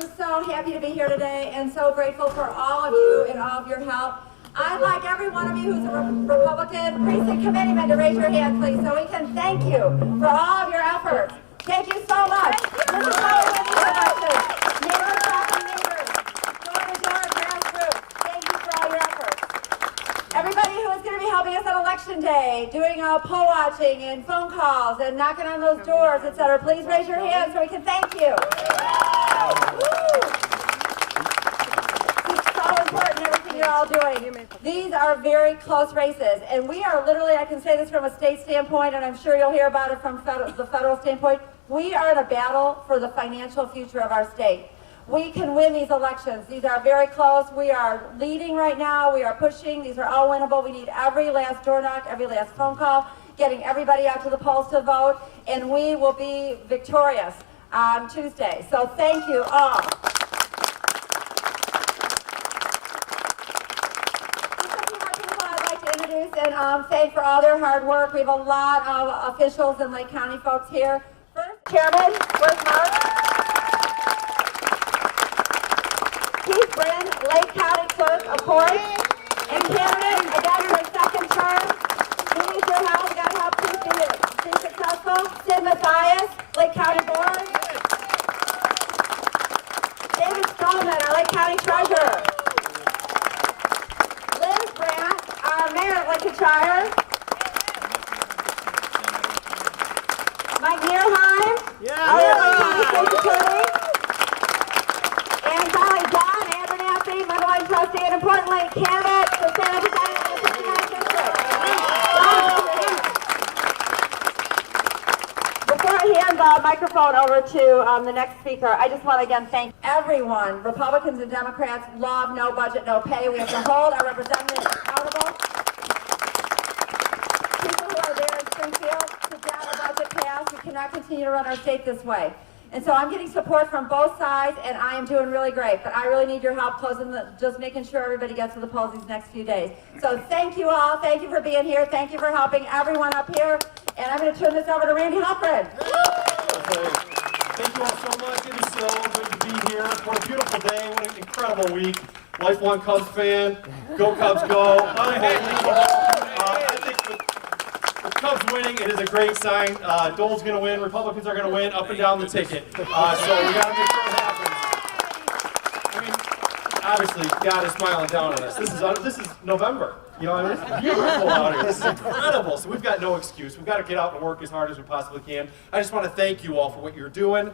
just so happy to be here today and so grateful for all of you and all of your help. I'd like every one of you who's a Republican precinct committeeman to raise your hand, please, so we can thank you for all of your efforts. Thank you so much. This is how we win these elections. Neighbors helping neighbors. Door-to-door grassroots. Thank you for all your efforts. Everybody who is going to be helping us on Election Day, doing poll watching and phone calls and knocking on those doors, etc., please raise your hand so we can thank you. It's so important, everything you're all doing. These are very close races, and we are literally, I can say this from a state standpoint, and I'm sure you'll hear about it from the federal standpoint, we are in a battle for the financial future of our state. We can win these elections. These are very close. We are leading right now. We are pushing. These are all winnable. We need every last door knock, every last phone call, getting everybody out to the polls to vote, and we will be victorious on Tuesday. So thank you all. And thank for all their hard work. We have a lot of officials and Lake County folks here. First, Chairman, where's Mark? Keith Bryn, Lake County Clerk, of course. And candidate, again, for a second term. We need your help. We got to help Keith be successful. Sid Mathias, Lake County Board. David Stallman, our Lake County Treasurer. Mayor of Lincolnshire. Mike Nierheim, our County State Attorney. And finally, Don Abernathy, Mundelein Trustee, and importantly, candidate for State Representative in the 59th District. Before I hand the microphone over to the next speaker, I just want to again thank everyone. Republicans and Democrats love no budget, no pay. We have to hold our representatives accountable. We cannot continue to run our state this way. And so I'm getting support from both sides, and I am doing really great. But I really need your help closing just making sure everybody gets to the polls these next few days. So thank you all. Thank you for being here. Thank you for helping everyone up here. And I'm going to turn this over to Randy Halpern. Thank you all so much. It is so good to be here. What a beautiful day. What an incredible week. Lifelong Cubs fan. Go Cubs, go. I think with Cubs winning, it is a great sign. Dole's going to win. Republicans are going to win up and down the ticket. So we got to make sure it happens. I mean, obviously, God is smiling down on us. This is November. You know, I mean, it's beautiful out here. This is incredible. So we've got no excuse. We've got to get out and work as hard as we possibly can. I just want to thank you all for what you're doing,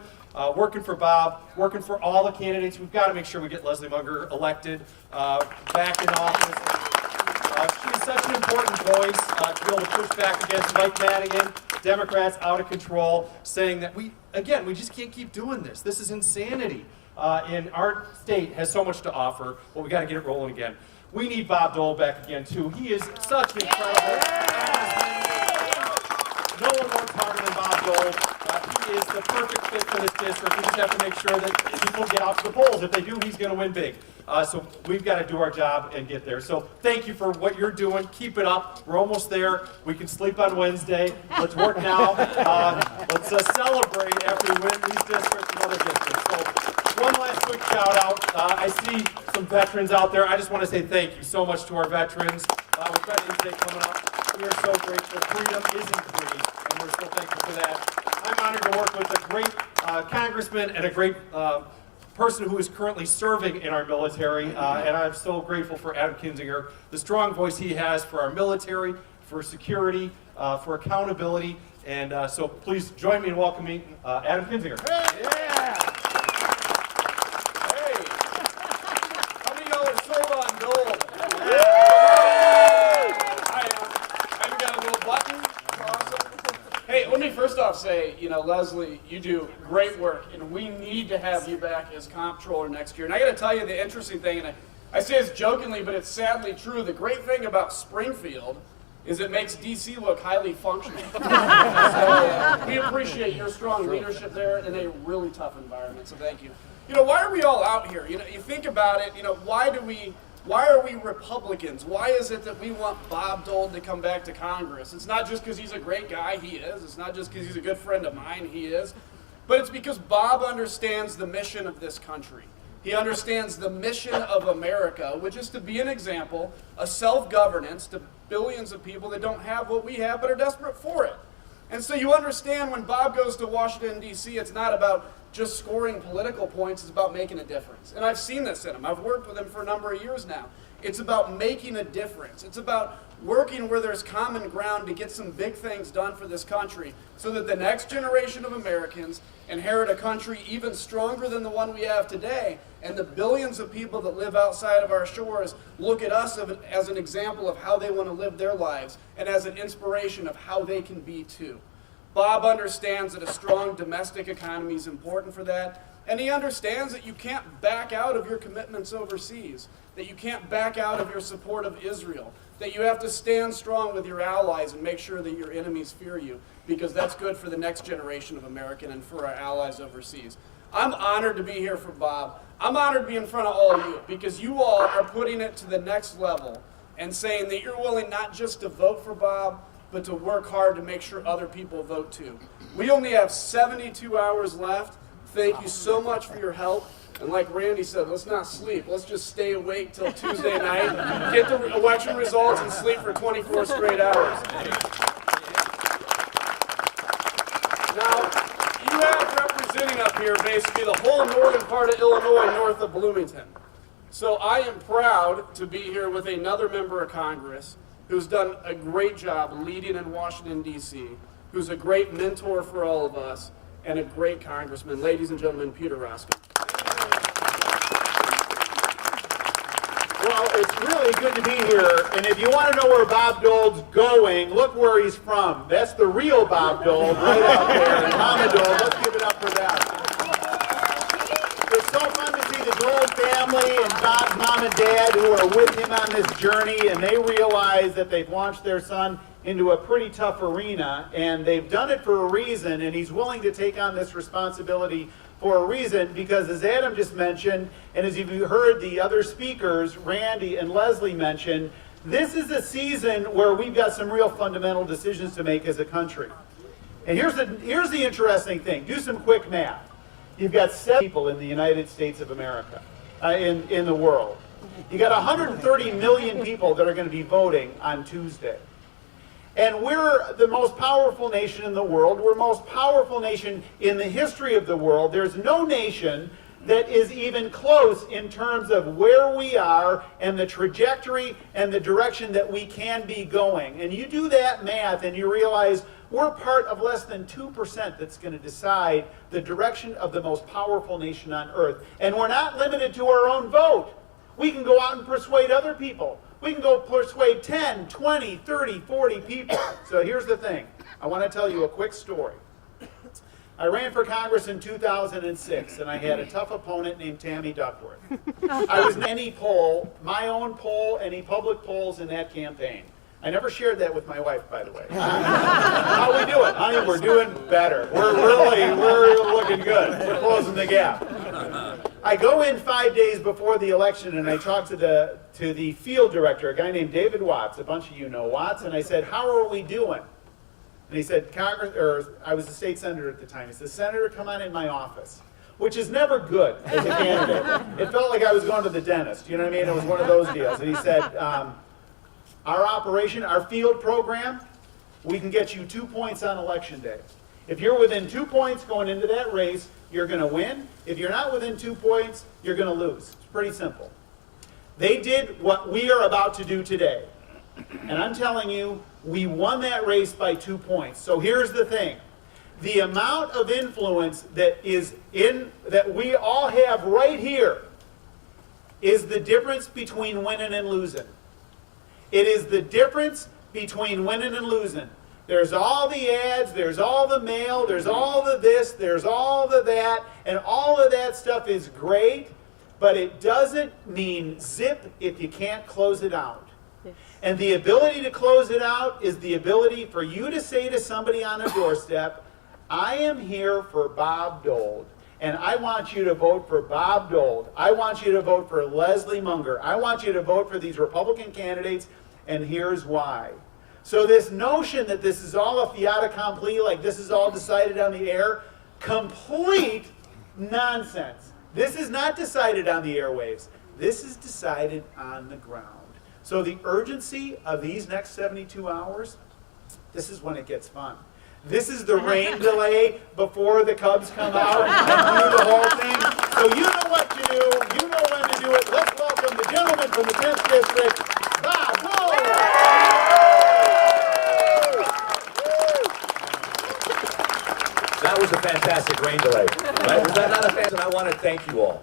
working for Bob, working for all the candidates. We've got to make sure we get Leslie Munger elected back in office. She's such an important voice to be able to push back against Mike Madigan, Democrats out of control, saying that we just can't keep doing this. This is insanity. And our state has so much to offer, but we got to get it rolling again. We need Bob Dole back again, too. He is such an incredible. No one works harder than Bob Dole. He is the perfect fit for this district. We just have to make sure that people get out to the polls. If they do, he's going to win big. So we've got to do our job and get there. So thank you for what you're doing. Keep it up. We're almost there. We can sleep on Wednesday. Let's work now. Let's celebrate after we win these districts and other districts. So one last quick shout out. I see some veterans out there. I just want to say thank you so much to our veterans. With Veterans Day coming up, we are so grateful. Freedom isn't free, and we're so thankful for that. I'm honored to work with a great congressman and a great person who is currently serving in our military, and I'm so grateful for Adam Kinzinger, the strong voice he has for our military, for security, for accountability, and so please join me in welcoming Adam Kinzinger. Yeah! Hey! How many of y'all are sold on Dole? I've got a little button. Awesome. Hey, let me first off say, Leslie, you do great work, and we need to have you back as comptroller next year. And I got to tell you the interesting thing, and I say this jokingly, but it's sadly true. The great thing about Springfield is it makes DC look highly functional. So, we appreciate your strong leadership there in a really tough environment. So thank you. Why are we all out here? You think about it. Why are we Republicans? Why is it that we want Bob Dole to come back to Congress? It's not just because he's a great guy. He is. It's not just because he's a good friend of mine. He is. but it's because Bob understands the mission of this country. He understands the mission of America, which is to be an example, a self-governance to billions of people that don't have what we have but are desperate for it. And so you understand when Bob goes to Washington, D.C., it's not about just scoring political points, it's about making a difference. And I've seen this in him. I've worked with him for a number of years now. It's about making a difference. It's about working where there's common ground to get some big things done for this country so that the next generation of Americans inherit a country even stronger than the one we have today, and the billions of people that live outside of our shores look at us as an example of how they want to live their lives and as an inspiration of how they can be too. Bob understands that a strong domestic economy is important for that, and he understands that you can't back out of your commitments overseas, that you can't back out of your support of Israel, that you have to stand strong with your allies and make sure that your enemies fear you, because that's good for the next generation of American and for our allies overseas. I'm honored to be here for Bob. I'm honored to be in front of all of you, because you all are putting it to the next level and saying that you're willing not just to vote for Bob, but to work hard to make sure other people vote too. We only have 72 hours left. Thank you so much for your help. And like Randy said, let's not sleep. Let's just stay awake till Tuesday night, get the election results, and sleep for 24 straight hours. Now, you have representing up here basically the whole northern part of Illinois north of Bloomington. So I am proud to be here with another member of Congress who's done a great job leading in Washington, D.C., who's a great mentor for all of us, and a great congressman. Ladies and gentlemen, Peter Roscoe. Well, it's really good to be here, and if you want to know where Bob Dole's going, look where he's from. That's the real Bob Dole right out there, and Mama Dole. Let's give it up for that. It's so fun to see the Dole family and Bob's mom and dad who are with him on this journey, and they realize that they've launched their son into a pretty tough arena, and they've done it for a reason, and he's willing to take on this responsibility for a reason, because as Adam just mentioned, and as you heard the other speakers, Randy and Leslie mention, this is a season where we've got some real fundamental decisions to make as a country. And here's the interesting thing. Do some quick math. You've got 7 people in the United States of America, in the world. You got 130 million people that are going to be voting on Tuesday. And we're the most powerful nation in the world. We're the most powerful nation in the history of the world. There's no nation that is even close in terms of where we are and the trajectory and the direction that we can be going. And you do that math and you realize we're part of less than 2% that's going to decide the direction of the most powerful nation on earth. And we're not limited to our own vote. We can go out and persuade other people. We can go persuade 10, 20, 30, 40 people. So here's the thing. I want to tell you a quick story. I ran for Congress in 2006, and I had a tough opponent named Tammy Duckworth. I was in any poll, my own poll, any public polls in that campaign. I never shared that with my wife, by the way. How we doing? Honey, we're doing better. We're looking good. We're closing the gap. I go in 5 days before the election, and I talk to the field director, a guy named David Watts. A bunch of you know Watts, and I said, "How are we doing?" And he said, I was a state senator at the time. He said, "Senator, come on in my office," which is never good as a candidate. It felt like I was going to the dentist. You know what I mean? It was one of those deals. And he said, our operation, our field program, we can get you 2 points on election day. If you're within 2 points going into that race, you're going to win. If you're not within 2 points, you're going to lose. It's pretty simple. They did what we are about to do today. And I'm telling you, we won that race by 2 points. So here's the thing. The amount of influence that we all have right here is the difference between winning and losing. It is the difference between winning and losing. There's all the ads, there's all the mail, there's all the this, there's all the that, and all of that stuff is great, but it doesn't mean zip if you can't close it out. And the ability to close it out is the ability for you to say to somebody on a doorstep, "I am here for Bob Dole, and I want you to vote for Bob Dole. I want you to vote for Leslie Munger. I want you to vote for these Republican candidates, and here's why." So this notion that this is all a fiat accompli, like this is all decided on the air, Complete nonsense. This is not decided on the airwaves. This is decided on the ground. So the urgency of these next 72 hours, this is when it gets fun. This is the rain delay before the Cubs come out and do the whole thing. So you know what to do. You know when to do it. Let's welcome the gentleman from the 10th District, Bob Dole. That was a fantastic rain delay, right? Was that not a fantastic? And I want to thank you all.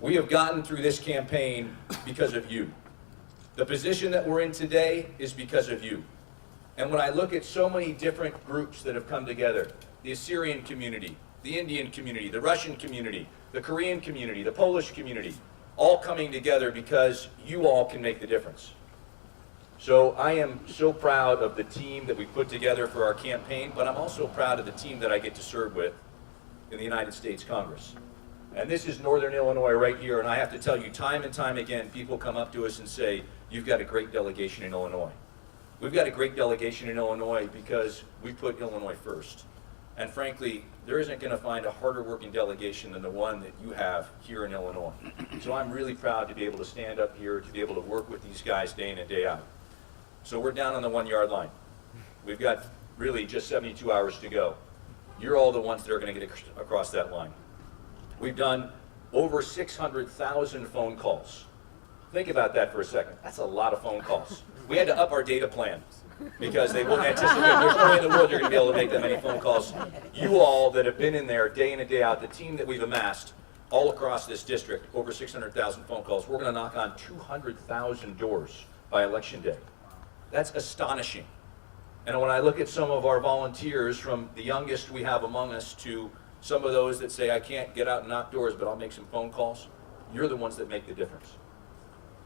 We have gotten through this campaign because of you. The position that we're in today is because of you. And when I look at so many different groups that have come together, the Assyrian community, the Indian community, the Russian community, the Korean community, the Polish community, all coming together because you all can make the difference. So I am so proud of the team that we put together for our campaign, but I'm also proud of the team that I get to serve with in the United States Congress. And this is Northern Illinois right here, and I have to tell you, time and time again, people come up to us and say, you've got a great delegation in Illinois. We've got a great delegation in Illinois because we put Illinois first. And frankly, there isn't going to find a harder working delegation than the one that you have here in Illinois. So I'm really proud to be able to stand up here, to be able to work with these guys day in and day out. So we're down on the 1 yard line. We've got really just 72 hours to go. You're all the ones that are going to get across that line. We've done over 600,000 phone calls. Think about that for a second. That's a lot of phone calls. We had to up our data plan because they wouldn't anticipate. There's no way in the world you're going to be able to make that many phone calls. You all that have been in there day in and day out, the team that we've amassed all across this district, over 600,000 phone calls. We're going to knock on 200,000 doors by Election Day. That's astonishing. And when I look at some of our volunteers, from the youngest we have among us to some of those that say, I can't get out and knock doors, but I'll make some phone calls, you're the ones that make the difference.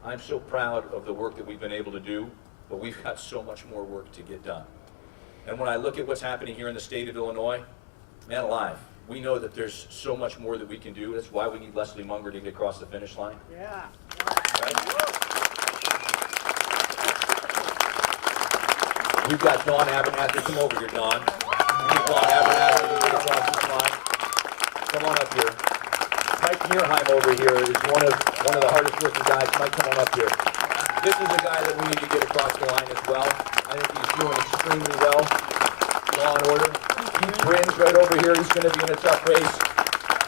I'm so proud of the work that we've been able to do, but we've got so much more work to get done. And when I look at what's happening here in the state of Illinois, man alive, we know that there's so much more that we can do. That's why we need Leslie Munger to get across the finish line. Yeah. Right? We've got Dawn Abernathy. Come over here, Dawn. We need Dawn Abernathy to get across this line. Come on up here. Mike Mearheim over here is one of the hardest working guys. Mike, come on up here. This is a guy that we need to get across the line as well. I think he's doing extremely well. Law and order. Keith Brin's right over here. He's going to be in a tough race.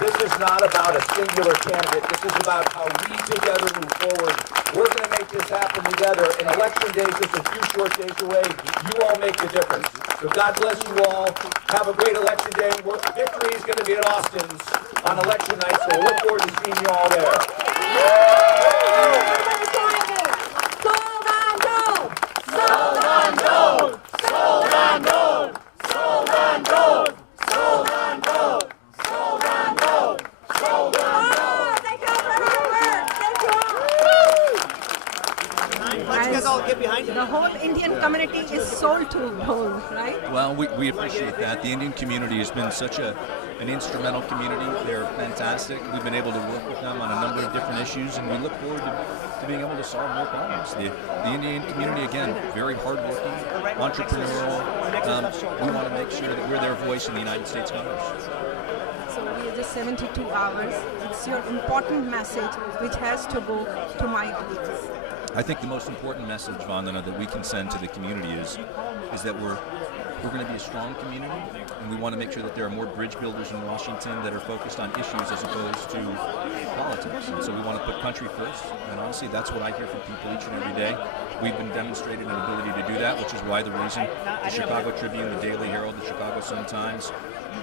This is not about a singular candidate. This is about how we together move forward. We're going to make this happen together. And Election Day is just a few short days away. You all make the difference. So God bless you all. Have a great Election Day. Victory is going to be at Austin's on Election night, so we'll look forward to seeing you all there. Sold on gold! Sold on gold! Sold on gold! Sold on gold! Sold on gold! Sold on gold! Sold on gold! Thank you all for your hard work! Thank you all! Why don't you guys all get behind it? The whole Indian community is sold to gold, right? Well, we appreciate that. The Indian community has been such an instrumental community. They're fantastic. We've been able to work with them on a number of different issues, and we look forward to being able to solve more problems. The Indian community, again, very hardworking, entrepreneurial. We want to make sure that we're their voice in the United States Congress. So we are just 72 hours. It's your important message which has to go to my audience. I think the most important message, Vandana, that we can send to the community is that we're going to be a strong community, and we want to make sure that there are more bridge builders in Washington that are focused on issues as opposed to politics. And so we want to put country first, and honestly, that's what I hear from people each and every day. We've been demonstrating an ability to do that, which is why the reason the Chicago Tribune, the Daily Herald, the Chicago Sun-Times,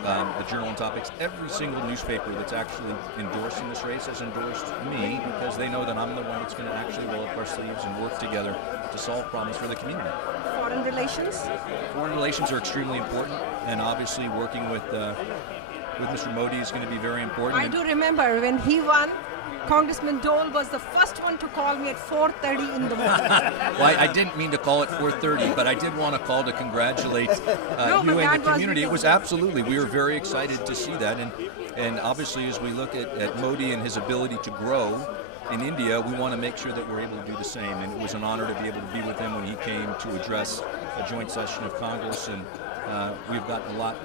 the Journal and Topics, every single newspaper that's actually endorsing this race has endorsed me because they know that I'm the one that's going to actually roll up our sleeves and work together to solve problems for the community. Foreign relations? Foreign relations are extremely important, and obviously working with Mr. Modi is going to be very important. I do remember when he won, Congressman Dole was the first one to call me at 4:30 in the morning. Well, I didn't mean to call it 4:30, but I did want to call to congratulate you and the community. It was absolutely, we were very excited to see that, and obviously as we look at Modi and his ability to grow in India, we want to make sure that we're able to do the same, and it was an honor to be able to be with him when he came to address a joint session of Congress, and we've got a lot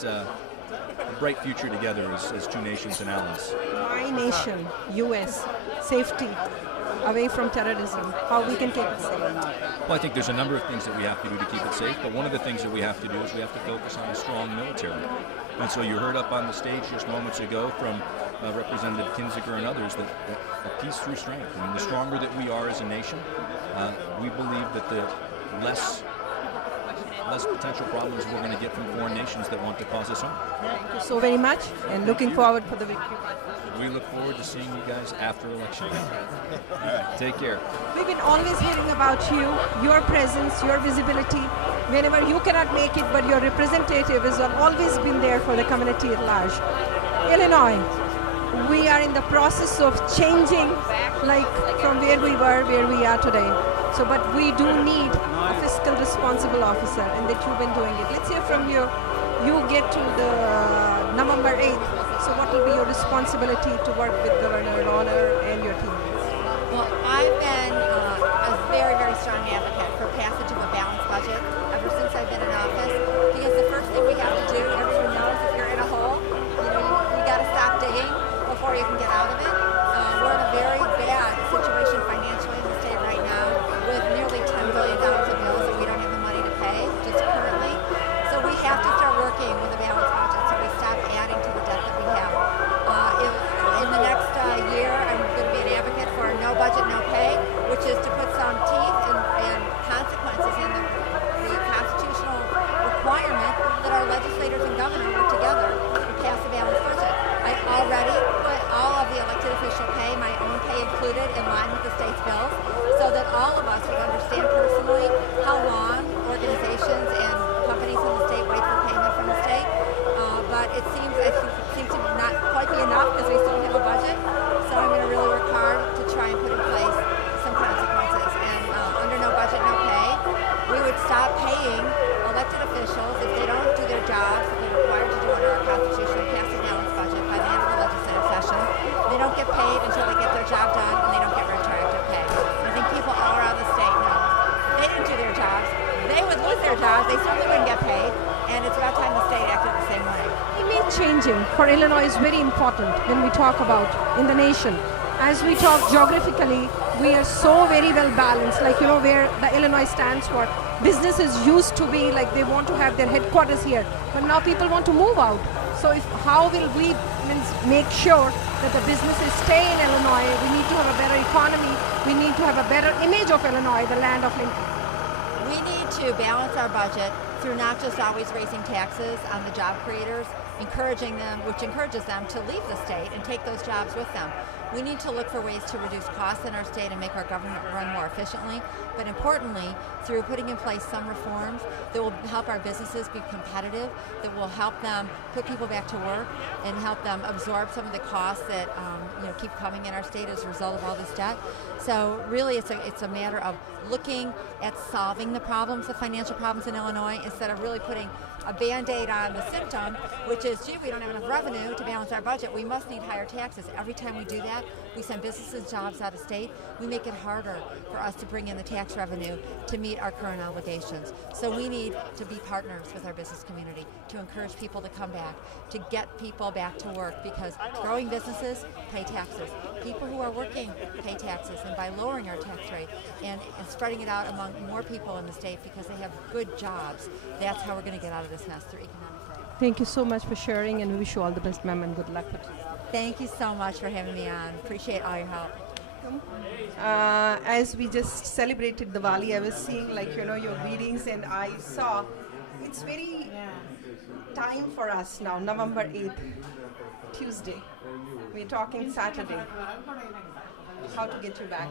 bright future together as two nations and allies. My nation, U.S., safety, away from terrorism, how we can keep it safe. Well, I think there's a number of things that we have to do to keep it safe, but one of the things that we have to do is we have to focus on a strong military. And so you heard up on the stage just moments ago from Representative Kinzinger and others that a peace through strength. I mean, the stronger that we are as a nation, we believe that the less potential problems we're going to get from foreign nations that want to cause us harm. Thank you so very much, and looking forward for the victory. We look forward to seeing you guys after election. All right, take care. We've been always hearing about you, your presence, your visibility. Whenever you cannot make it, but your representative has always been there for the community at large. Illinois, we are in the process of changing, like from where we were, where we are today. So, but we do need a fiscal responsible officer, and that you've been doing it. Let's hear from you. You get to the November 8th. So, what will be your responsibility to work with Governor Donner and your teammates? Well, I've been a very, very strong advocate for passage of a balanced budget ever since I've been in office. Because the first thing we have to do, everyone knows, if you're in a hole, you got to stop digging before you can get out of it. We're in a very bad situation financially in the state right now, with nearly $10 billion of bills that we don't have the money to pay just currently. So we have to start working with a balanced budget so we stop adding to the debt that we have. In the next year, I'm going to be an advocate for no budget, no pay, which is to put some teeth and consequences in the constitutional requirement that our legislators and governor work together to pass a balanced budget. I already put all of the elected official pay, my own pay included, in line with the state's bills, so that all of us would understand personally how long organizations and companies in the state wait for payment from the state. But it seems to not quite be enough because we still have a budget. So I'm going to really work hard to try and put in place some consequences. And under no budget, no pay, we would stop paying elected officials if they don't do their jobs that they're required to do under our Constitution, pass a balanced budget by the end of the legislative session. They don't get paid until they get their job done, and they don't get retroactive pay. I think people all around the state know if they didn't do their jobs, they would lose their jobs, they certainly wouldn't get paid, and it's about time the state acted the same way. Image changing for Illinois is very important when we talk about in the nation. As we talk geographically, we are so very well balanced, like where the Illinois stands for. Businesses used to be like they want to have their headquarters here, but now people want to move out. So how will we make sure that the businesses stay in Illinois? We need to have a better economy. We need to have a better image of Illinois, the land of Lincoln. We need to balance our budget through not just always raising taxes on the job creators, which encourages them to leave the state and take those jobs with them. We need to look for ways to reduce costs in our state and make our government run more efficiently, but importantly, through putting in place some reforms that will help our businesses be competitive, that will help them put people back to work and help them absorb some of the costs that keep coming in our state as a result of all this debt. So really it's a matter of looking at solving the problems, the financial problems in Illinois, instead of really putting a Band-Aid on the symptom, which is, gee, we don't have enough revenue to balance our budget. We must need higher taxes. Every time we do that, we send businesses jobs out of state. We make it harder for us to bring in the tax revenue to meet our current obligations. So we need to be partners with our business community to encourage people to come back, to get people back to work, because growing businesses pay taxes. People who are working pay taxes, and by lowering our tax rate and spreading it out among more people in the state because they have good jobs, that's how we're going to get out of this mess through economic growth. Thank you so much for sharing, and we wish you all the best, ma'am, and good luck with you. Thank you so much for having me on. Appreciate all your help. As we just celebrated Diwali, I was seeing your readings, and I saw it's very time for us now, November 8th, Tuesday. We're talking Saturday. How to get you back.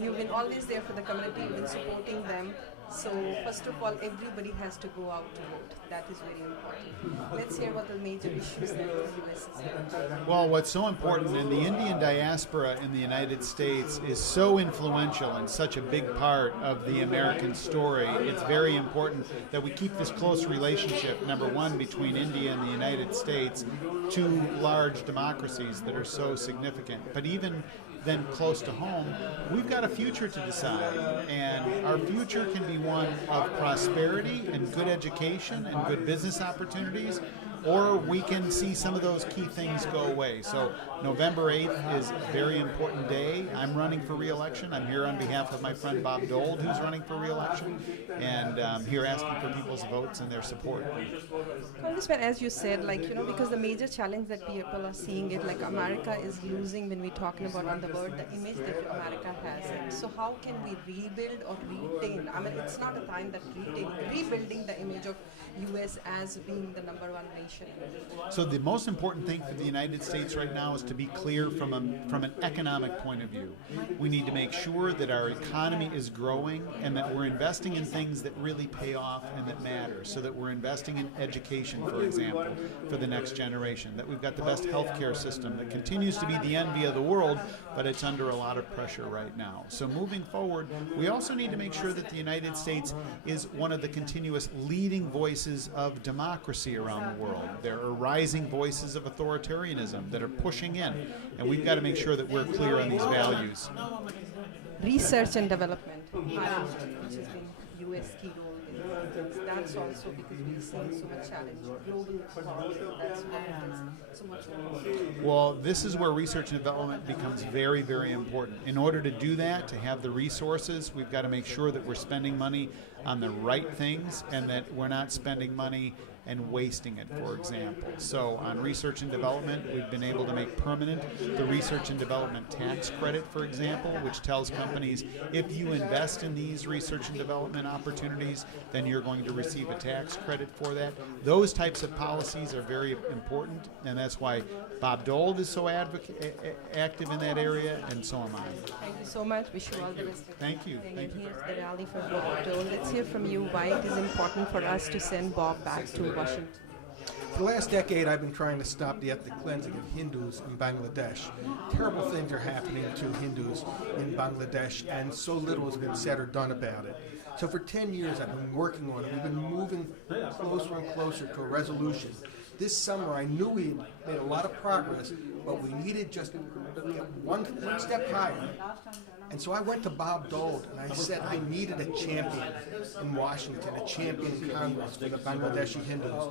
You've been always there for the community, you've been supporting them. So first of all, everybody has to go out to vote. That is very important. Let's hear what the major issues that the U.S. is having. Well, what's so important, and the Indian diaspora in the United States is so influential and such a big part of the American story. It's very important that we keep this close relationship, number one, between India and the United States, two large democracies that are so significant. But even then, close to home, we've got a future to decide, and our future can be one of prosperity and good education and good business opportunities, or we can see some of those key things go away. So November 8th is a very important day. I'm running for re-election. I'm here on behalf of my friend Bob Dole, who's running for re-election, and here asking for people's votes and their support. Congressman, as you said, because the major challenge that people are seeing it, like America is losing when we're talking about on the world, the image that America has. So how can we rebuild or retain? I mean, it's not a time that rebuilding the image of U.S. as being the number one nation. So the most important thing for the United States right now is to be clear from an economic point of view. We need to make sure that our economy is growing and that we're investing in things that really pay off and that matter, so that we're investing in education, for example, for the next generation, that we've got the best healthcare system that continues to be the envy of the world, but it's under a lot of pressure right now. So moving forward, we also need to make sure that the United States is one of the continuous leading voices of democracy around the world. There are rising voices of authoritarianism that are pushing in, and we've got to make sure that we're clear on these values. Research and development, which has been U.S. key role in things. That's also because we're seeing so much challenge, global economy, that's why there's so much more. Well, this is where research and development becomes very, very important. In order to do that, to have the resources, we've got to make sure that we're spending money on the right things and that we're not spending money and wasting it, for example. So on research and development, we've been able to make permanent the research and development tax credit, for example, which tells companies if you invest in these research and development opportunities, then you're going to receive a tax credit for that. Those types of policies are very important, and that's why Bob Dole is so active in that area, and so am I. Thank you so much. Wish you all the best. Thank you. And Thank you. here's the rally for Bob Dole. Let's hear from you why it is important for us to send Bob back to Washington. For the last decade, I've been trying to stop the ethnic cleansing of Hindus in Bangladesh. Terrible things are happening to Hindus in Bangladesh, and so little has been said or done about it. So for 10 years, I've been working on it. We've been moving closer and closer to a resolution. This summer, I knew we had made a lot of progress, but we needed just to get one step higher. And so I went to Bob Dole and I said I needed a champion in Washington, a champion in Congress for the Bangladeshi Hindus.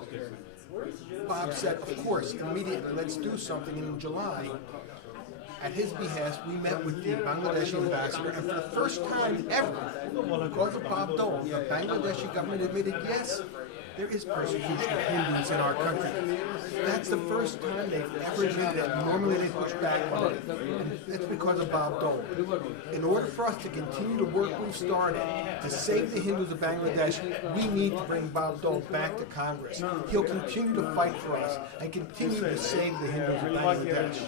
Bob said, of course, immediately, let's do something. And in July, at his behest, we met with the Bangladeshi ambassador, and for the first time ever, because of Bob Dole, the Bangladeshi government admitted, yes, there is persecution of Hindus in our country. That's the first time they've ever admitted it. Normally they push back on it. And it's because of Bob Dole. In order for us to continue the work we've started to save the Hindus of Bangladesh, we need to bring Bob Dole back to Congress. He'll continue to fight for us and continue to save the Hindus of Bangladesh.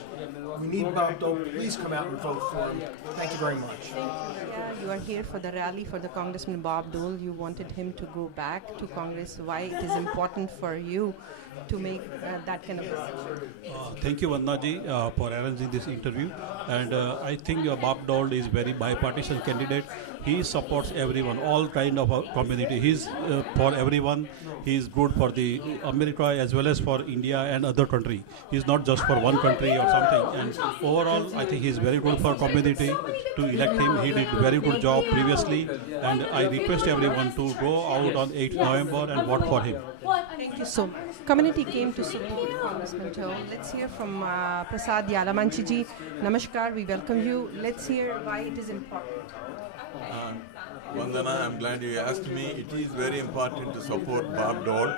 We need Bob Dole. Please come out and vote for him. Thank you very much. Yeah, you are here for the rally for the Congressman Bob Dole. You wanted him to go back to Congress. Why it is important for you to make that kind of decision? Thank you, Vannaji, for arranging this interview. And I think Bob Dole is very bipartisan candidate. He supports everyone, all kind of community. He's for everyone. He's good for the America as well as for India and other country. He's not just for one country or something. And overall, I think he's very good for community. To elect him, he did very good job previously. And I request everyone to go out on 8th November and vote for him. Thank you so much. Community came to support Congressman Dole. Let's hear from Prasad Yalamanchiji. Namaskar, we welcome you. Let's hear why it is important. Vandana, I'm glad you asked me. It is very important to support Bob Dole.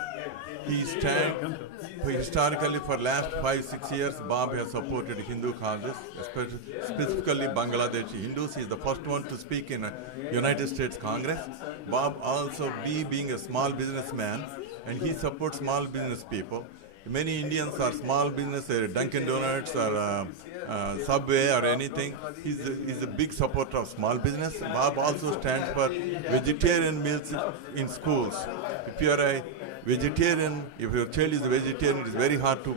He stands historically for last 5-6 years. Bob has supported Hindu causes, specifically Bangladeshi Hindus. He is the first one to speak in a United States Congress. Bob also being a small businessman, and he supports small business people. Many Indians are small business, Dunkin' Donuts or Subway or anything. He's a big supporter of small business. Bob also stands for vegetarian meals in schools. If you are a vegetarian, if your child is a vegetarian, it is very hard to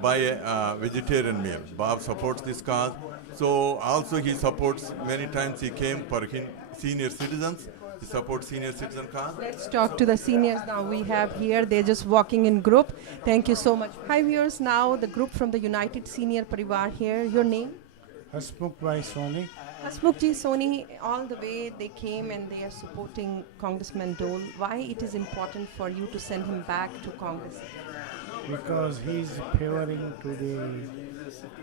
buy a vegetarian meal. Bob supports this cause. So also he supports, many times he came for senior citizens. He supports senior citizen cause. Let's talk to the seniors now. We have here, they're just walking in group. Thank you so much. Hi viewers, now the group from the United Senior Parivar here. Your name? Hasmukh Bhai Soni. Hasmukhji Soni, all the way they came and they are supporting Congressman Dole. Why it is important for you to send him back to Congress? because he's favoring to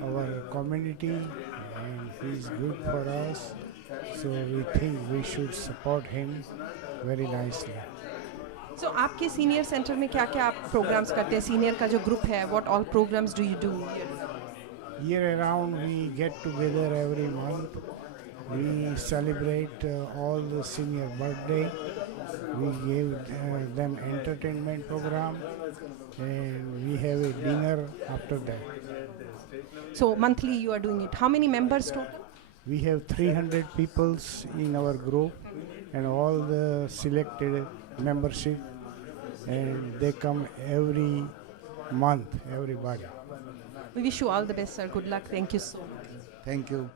our community and he's good for us. So we think we should support him very nicely. So आपके senior centre में क्या क्या आप programmes करते हैं? Senior का जो group है, what all programs do you do? Year around we get together every month. We celebrate all the senior birthday. We give them entertainment program and we have a dinner after that. So monthly you are doing it. How many members total? We have 300 peoples in our group and all the selected membership, and they come every month, everybody. We wish you all the best, sir. Good luck. Thank you so much. Thank you.